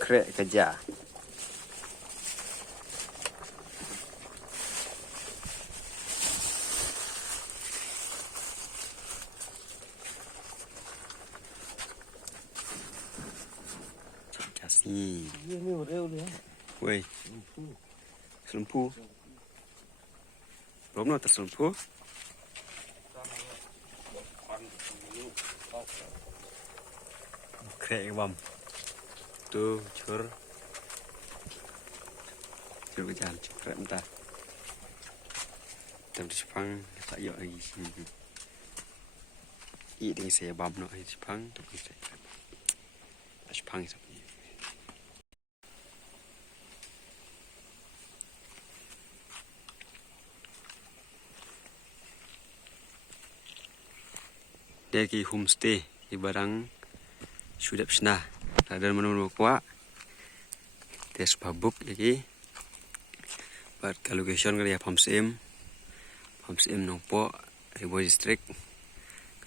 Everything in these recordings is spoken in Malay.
krek kerja. Kasih. Ini udah dia. Woi. Selumpu. Belum nak terselumpu. Krek bom. Tu cur. Cur berjalan krek entah. Tapi Jepang tak yok lagi. Ini saya bom nak Jepang tapi saya. Jepang itu. Dia ki homestay di barang sudah pernah ada menu kuat tes pabuk lagi buat location kali ya Pamsim nompo Ibu District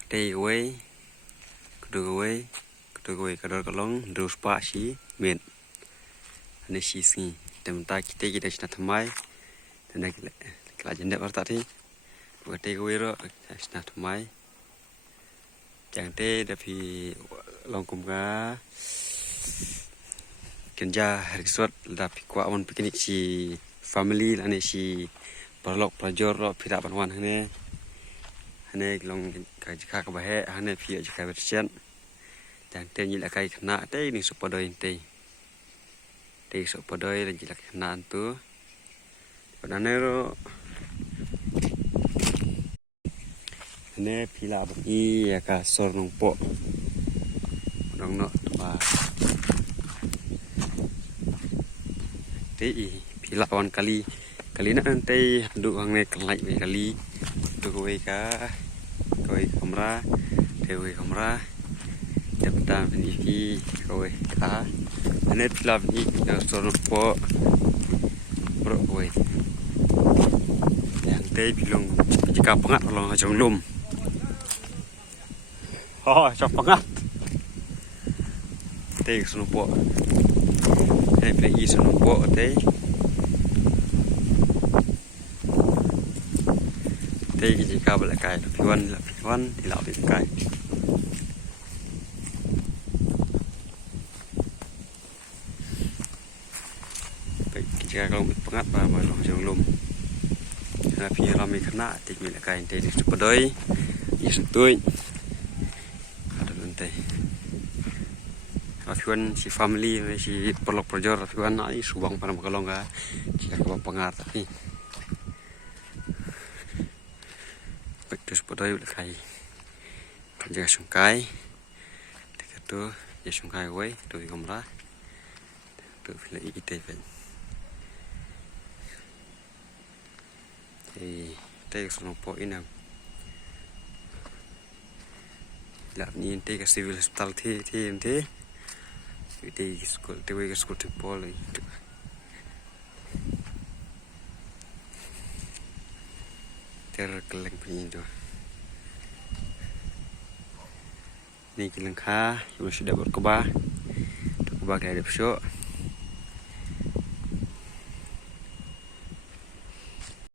kedai away kedua kadar kalong terus pak si men ane si sini tempat kita sudah temai dan kita jendek bertati buat takeaway ro sudah temai chẳng thế đã phi lòng cùng cá kiến gia resort đã phi qua on picnic si family là này si parlok prajor ro phi dapat wan hane long kai jika ka bahe hane phi jika bersian chẳng thế như là kai kena thế ni supodoi te supodoi là jila kena tu padane ro ne pila bagi ya ka sor nong po nong no ba te pila wan kali na nanti du ang ne kalai we kali du we ka koi kamera jabta ni ki koi ka ne pila ni sor nong po bro we yang te bilong jika pengat long hajong lum. Oh, cho pengat. Teh sunupok. Teh pergi sunupok teh. Teh jika belakai piwan hilau belakai. Jika kalau pengat bah malu janglum. Tapi ramai kena tik belakai teh di sepedoi, di sentui. Rafiwan si family si perlok projor Rafiwan ai subang pada makalong ka jika ka pengat tapi betul sepedoi kai kerja sungkai dekat tu ya sungkai we tu kamera tu film kita pen teh sonopo ina lap ni teh ke civil hospital teh di school tempol itu. Terkeleng punya itu. Ini kelengkah, sudah berkebah. Berkebah dari besok.